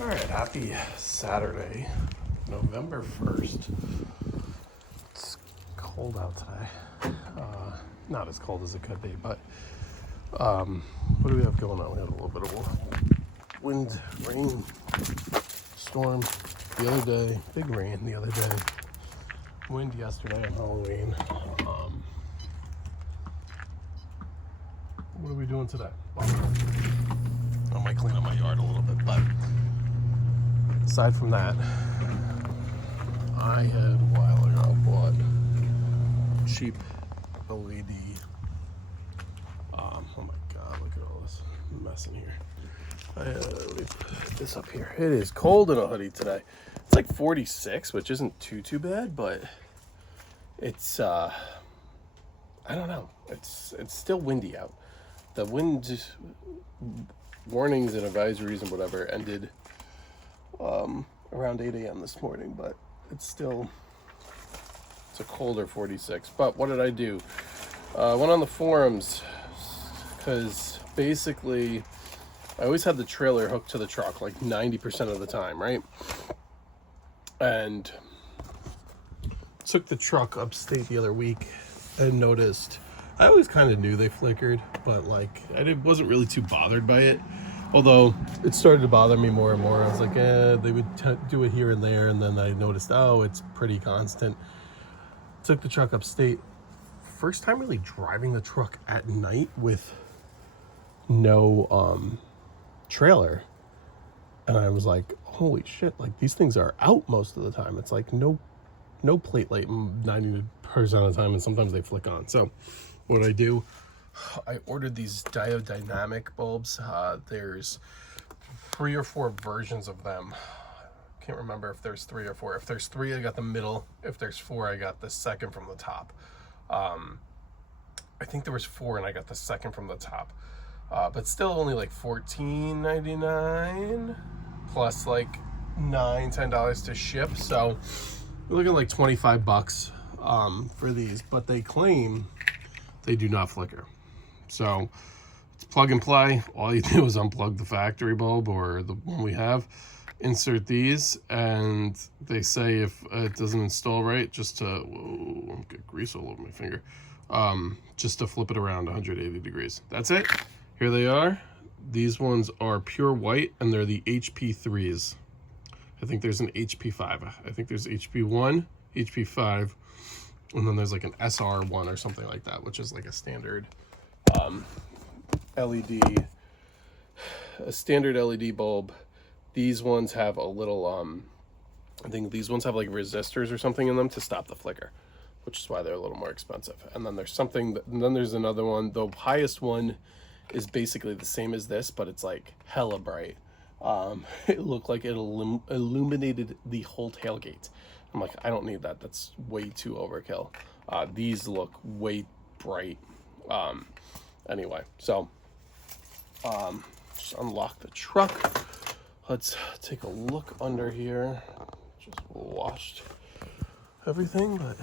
All right, happy Saturday, November 1st. It's cold out today. Not as cold as it could be, but what do we have going on? We had a little bit of a wind, rain, storm the other day, big rain the other day, wind yesterday on Halloween. What are we doing today? Well, I might clean up my yard a little bit, but aside from that, I had a while ago bought cheap LED. Oh my god, look at all this mess in here. Let me put this up here. It is cold in a hoodie today. It's like 46, which isn't too bad, but it's I don't know. It's still windy out. The wind warnings and advisories and whatever ended around 8 a.m. this morning, but it's a colder 46. But what did I do? Went on the forums because basically I always had the trailer hooked to the truck like 90% of the time, right? And took the truck upstate the other week and noticed, I always kind of knew they flickered, but like I wasn't really too bothered by it. Although it started to bother me more and more. I was like, they would do it here and there, and then I noticed, oh, it's pretty constant. Took the truck upstate. First time really driving the truck at night with no trailer. And I was like, holy shit, like these things are out most of the time. It's like no plate light 90% of the time, and sometimes they flick on. So what I do, I ordered these diode dynamic bulbs. There's 3 or 4 versions of them. Can't remember if there's 3 or 4. If there's 3, I got the middle. If there's 4, I got the second from the top. I think there was 4 and I got the second from the top. But still only like $14.99 plus like $10 to ship. So we're looking at like 25 bucks for these, but they claim they do not flicker. So it's plug and play. All you do is unplug the factory bulb or the one we have, insert these, and they say if it doesn't install right, just to, whoa, get grease all over my finger, just to flip it around 180 degrees. That's it. Here they are. These ones are pure white, and they're the HP3s. I think there's an HP5. I think there's HP1, HP5, and then there's like an SR1 or something like that, which is like a standard LED, a standard LED bulb. These ones have a little, I think these ones have like resistors or something in them to stop the flicker, which is why they're a little more expensive. And then there's and then there's another one. The highest one is basically the same as this, but it's like hella bright. It looked like it illuminated the whole tailgate. I'm like, I don't need that. That's way too overkill. These look way bright. Anyway, so just unlock the truck. Let's take a look under here. Just washed everything, but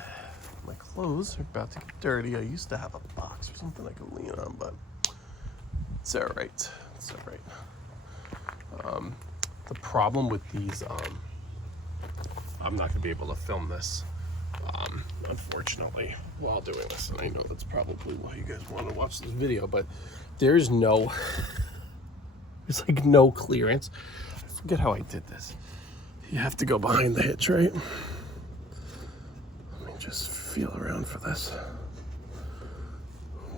my clothes are about to get dirty. I used to have a box or something I could lean on, but it's all right. It's all right. The problem with these, I'm not going to be able to film this, unfortunately, while doing this. And I know that's probably why you guys want to watch this video, but there's like no clearance. I forget how I did this. You have to go behind the hitch, right? Let me just feel around for this.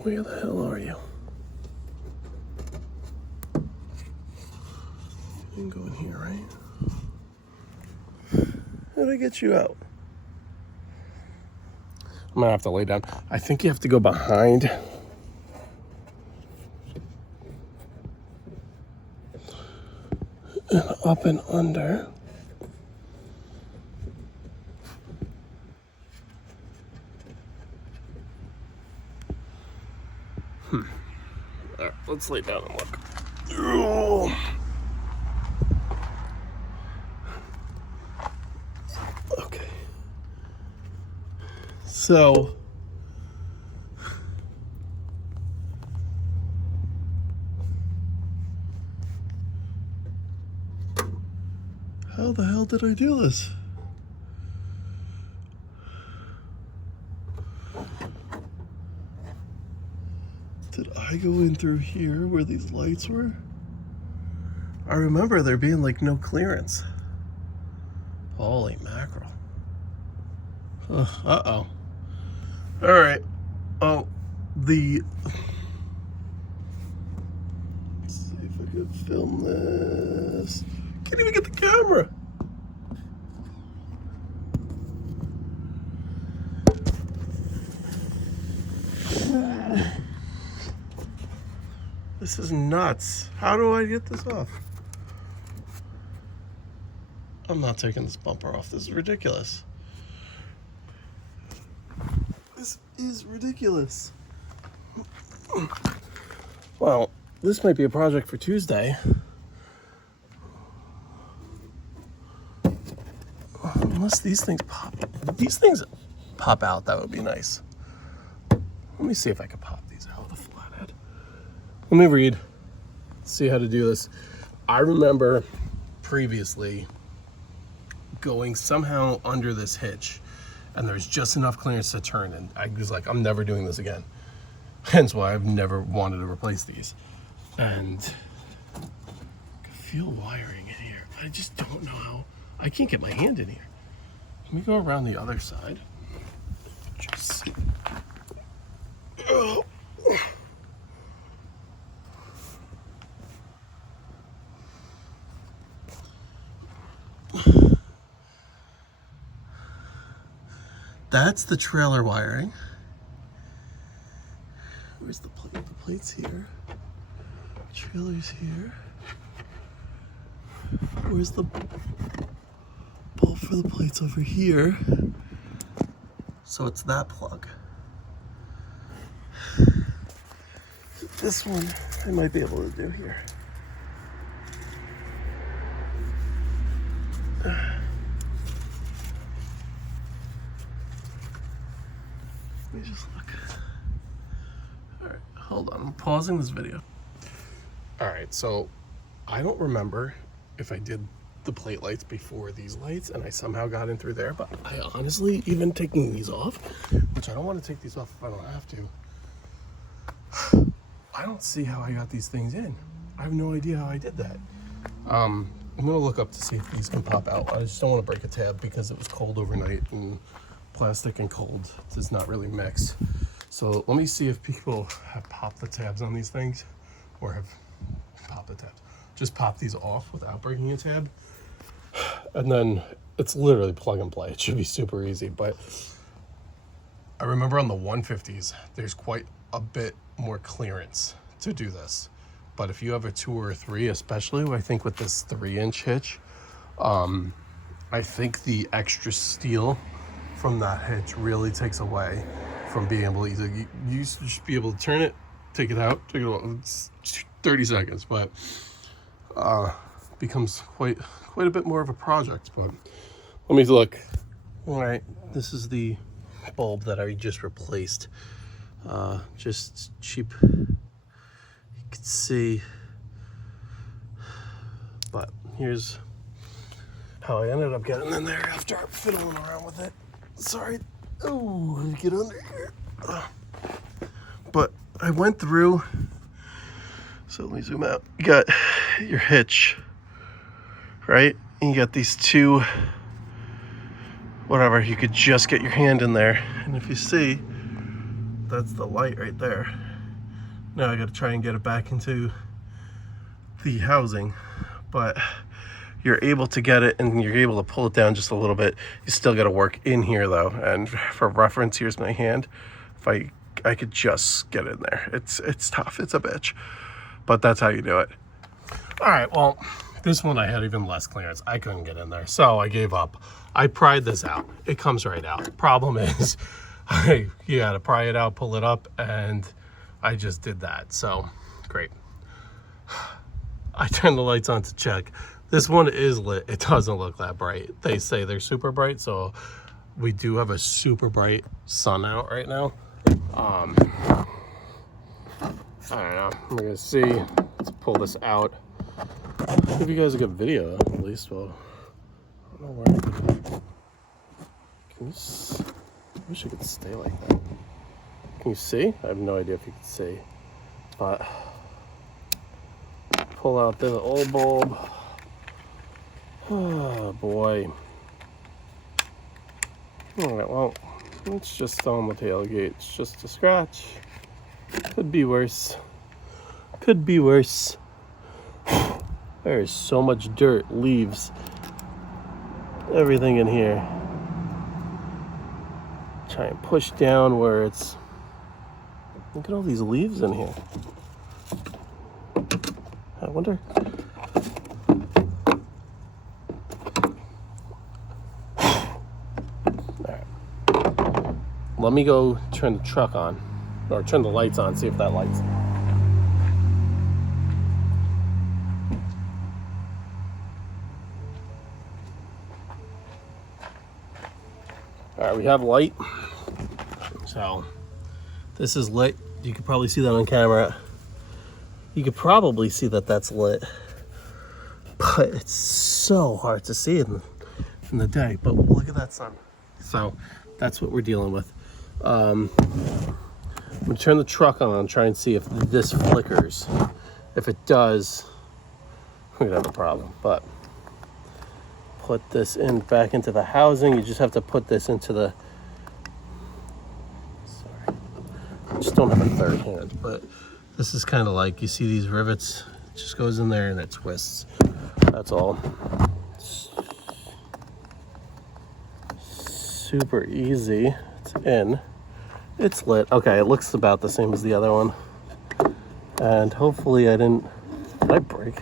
Where the hell are you? You can go in here, right? How did I get you out? I'm gonna have to lay down. I think you have to go behind. And up and under. All right, let's lay down and look. Okay. So How the hell did I do this? Did I go in through here where these lights were? I remember there being like no clearance. Holy mackerel. Uh-oh. All right. Oh, let's see if I can film this. Can't even get the camera. This is nuts. How do I get this off? I'm not taking this bumper off. This is ridiculous. This is ridiculous. Well, this might be a project for Tuesday. Unless these things pop. If these things pop out, that would be nice. Let me see if I can pop these out with a flathead. Let me read. See how to do this. I remember previously going somehow under this hitch, and there's just enough clearance to turn, and I was like, I'm never doing this again. Hence why I've never wanted to replace these. And I can feel wiring in here. I just don't know how. I can't get my hand in here. Let me go around the other side. Just. Oh. That's the trailer wiring. Where's the plate? The plate's here. Trailer's here. Where's the bolt for the plates? Over here. So it's that plug. This one I might be able to do here. Let me just look. All right, hold on. I'm pausing this video. All right, so I don't remember if I did the plate lights before these lights and I somehow got in through there, but I honestly, even taking these off, which I don't want to take these off if I don't have to, I don't see how I got these things in. I have no idea how I did that. I'm gonna look up to see if these can pop out. I just don't want to break a tab because it was cold overnight, and plastic and cold does not really mix. So let me see if people have popped the tabs on these things, or have popped the tabs. Just pop these off without breaking a tab. And then it's literally plug and play. It should be super easy, but I remember on the 150s, there's quite a bit more clearance to do this. But if you have a 2 or a 3, especially I think with this 3-inch hitch, I think the extra steel from that hitch really takes away from being able to you used to just be able to turn it, take it out, it's 30 seconds, but becomes quite a bit more of a project. But let me look. All right, this is the bulb that I just replaced. Just cheap, you can see, but here's how I ended up getting in there after fiddling around with it. Sorry. Oh, get under here. But I went through, so let me zoom out. You got your hitch, right? And you got these two, whatever, you could just get your hand in there. And if you see, that's the light right there. Now I gotta try and get it back into the housing, but you're able to get it and you're able to pull it down just a little bit. You still gotta work in here though. And for reference, here's my hand. If I could just get in there. It's tough, it's a bitch, but that's how you do it. All right, well, this one I had even less clearance. I couldn't get in there, so I gave up. I pried this out. It comes right out. Problem is, you gotta pry it out, pull it up, and I just did that, so great. I turned the lights on to check. This one is lit. It doesn't look that bright. They say they're super bright, so we do have a super bright sun out right now. I don't know. We're gonna see. Let's pull this out. Give you guys a good video at least. Well, know where. Can you I wish it could stay like that. Can you see? I have no idea if you can see. But pull out the old bulb. Oh boy. Alright, well, it's just on the tailgate. It's just a scratch. Could be worse. Could be worse. There is so much dirt, leaves, everything in here. Try and push down where it's... Look at all these leaves in here. I wonder... Alright. Let me go turn the truck on. Or turn the lights on, see if that lights. Alright, we have light. So, this is lit. You could probably see that on camera. You could probably see that that's lit. But it's so hard to see in the day. But look at that sun. So, that's what we're dealing with. I'm going to turn the truck on, try and see if this flickers. If it does, we're going to have a problem. But put this in back into the housing. You just have to put this into the... Sorry. I just don't have a third hand. But this is kind of like, you see these rivets? It just goes in there and it twists. That's all. Super easy. It's in. It's lit. Okay, it looks about the same as the other one. And hopefully did I break?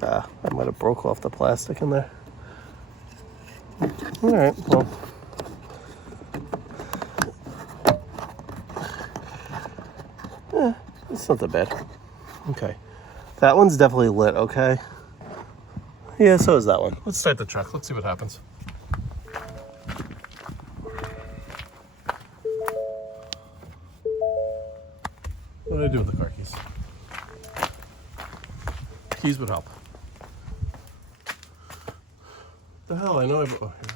I might have broke off the plastic in there. All right, well. It's not that bad. Okay. That one's definitely lit, okay? Yeah, so is that one. Let's start the truck. Let's see what happens. What do I do with the car keys? Keys would help. The hell, I know I've... Oh, here.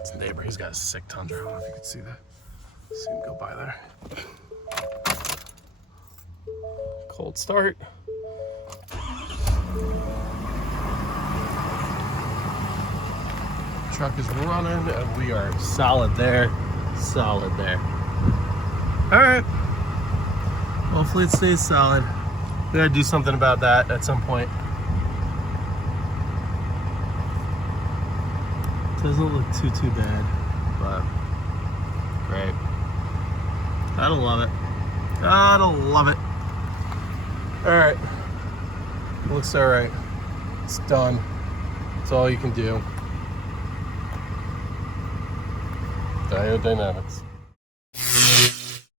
It's a neighbor, he's got a sick Tundra. I don't know if you can see that. See him go by there. Cold start. Truck is running and we are solid there. Solid there. All right. Hopefully it stays solid. We gotta do something about that at some point. Doesn't look too bad, but great. Gotta love it. Gotta love it. All right. Looks all right. It's done. That's all you can do. Diode Dynamics.